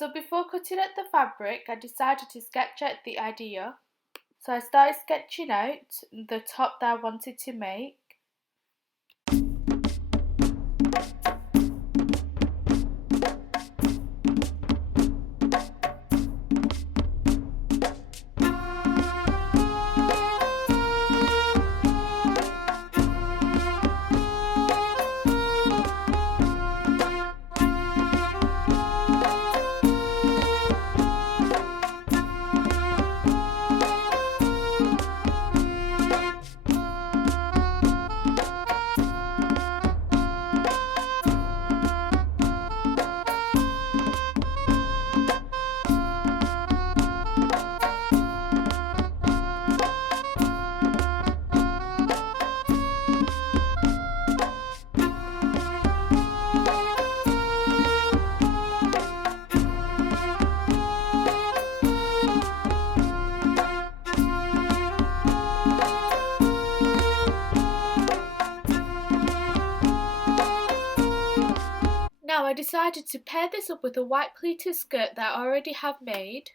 So before cutting out the fabric, I decided to sketch out the idea. So I started sketching out the top that I wanted to make. Now I decided to pair this up with a white pleated skirt that I already have made.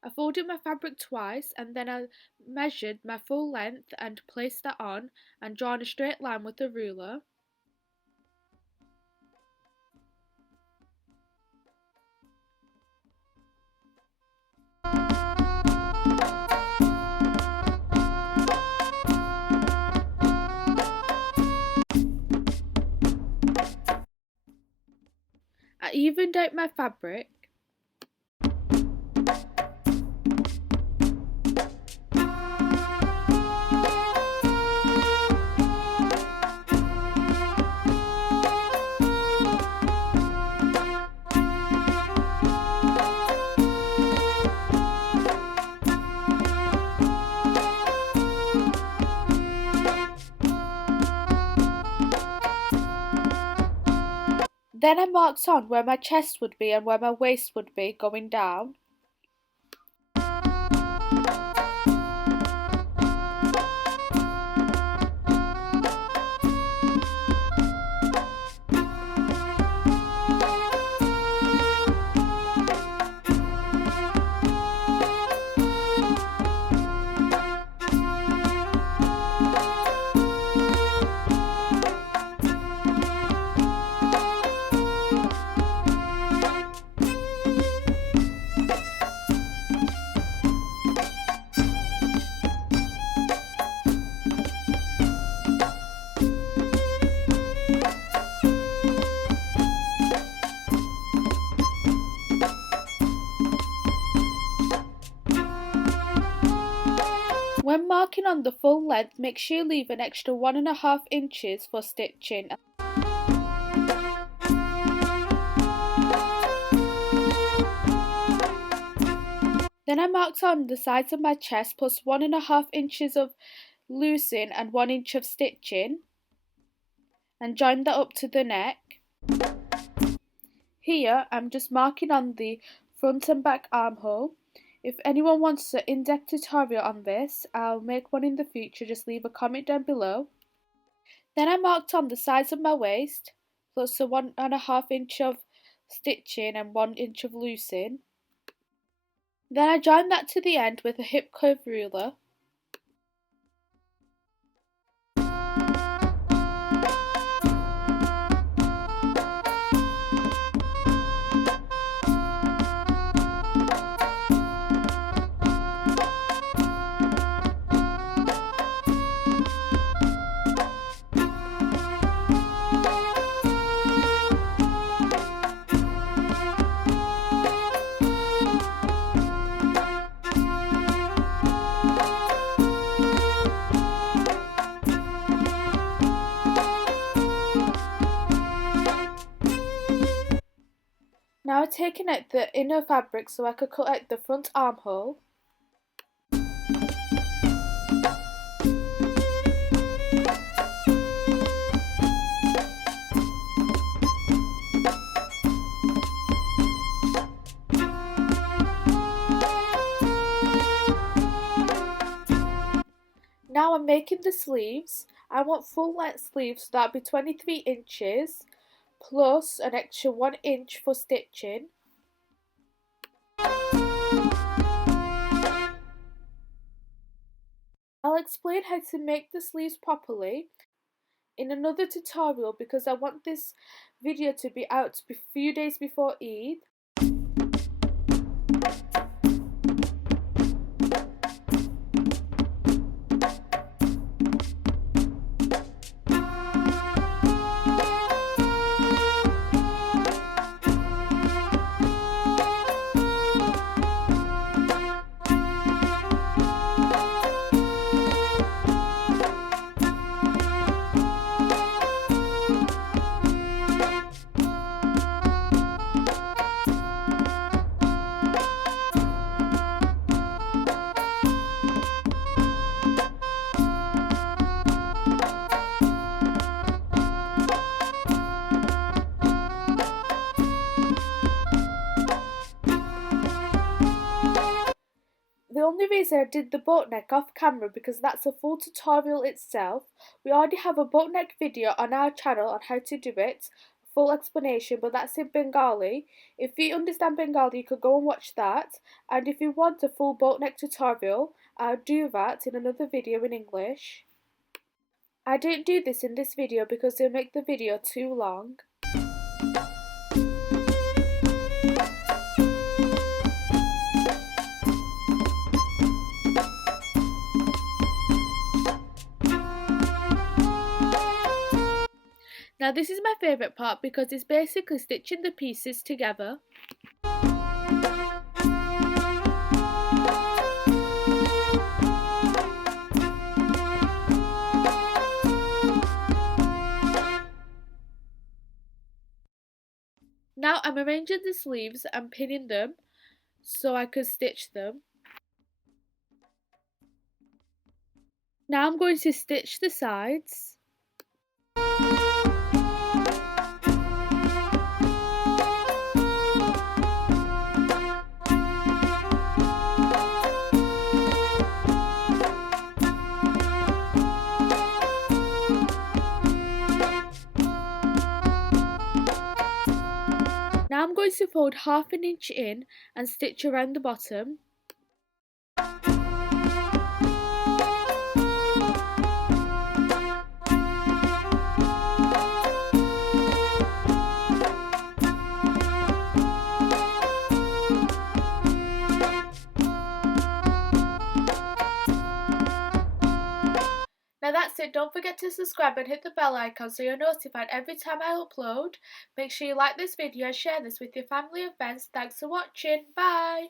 I folded my fabric twice and then I measured my full length and placed that on and drawn a straight line with a ruler. I evened out my fabric. Then I marked on where my chest would be and where my waist would be going down. marking on the full length, make sure you leave an extra 1.5 inches for stitching. Then I marked on the sides of my chest plus 1.5 inches of loosing and 1 inch of stitching, and joined that up to the neck. Here I'm just marking on the front and back armhole. If anyone wants an in-depth tutorial on this, I'll make one in the future, just leave a comment down below. Then I marked on the sides of my waist, plus a 1.5 inch of stitching and 1 inch of loosing. Then I joined that to the end with a hip curve ruler. Now I've taken out the inner fabric so I could cut out the front armhole. Now I'm making the sleeves. I want full length sleeves, so that'll be 23 inches plus an extra 1 inch for stitching. I'll explain how to make the sleeves properly in another tutorial because I want this video to be out a few days before Eid. The only reason I did the boat neck off camera because that's a full tutorial itself. We already have a boat neck video on our channel on how to do it, full explanation, but that's in Bengali. If you understand Bengali, you could go and watch that. And if you want a full boat neck tutorial, I'll do that in another video in English. I didn't do this in this video because it'll make the video too long. Now this is my favourite part because it's basically stitching the pieces together. Now I'm arranging the sleeves and pinning them so I could stitch them. Now I'm going to stitch the sides. Now I'm going to fold 1/2 inch in and stitch around the bottom. Now that's it, don't forget to subscribe and hit the bell icon so you're notified every time I upload. Make sure you like this video and share this with your family and friends. Thanks for watching, bye!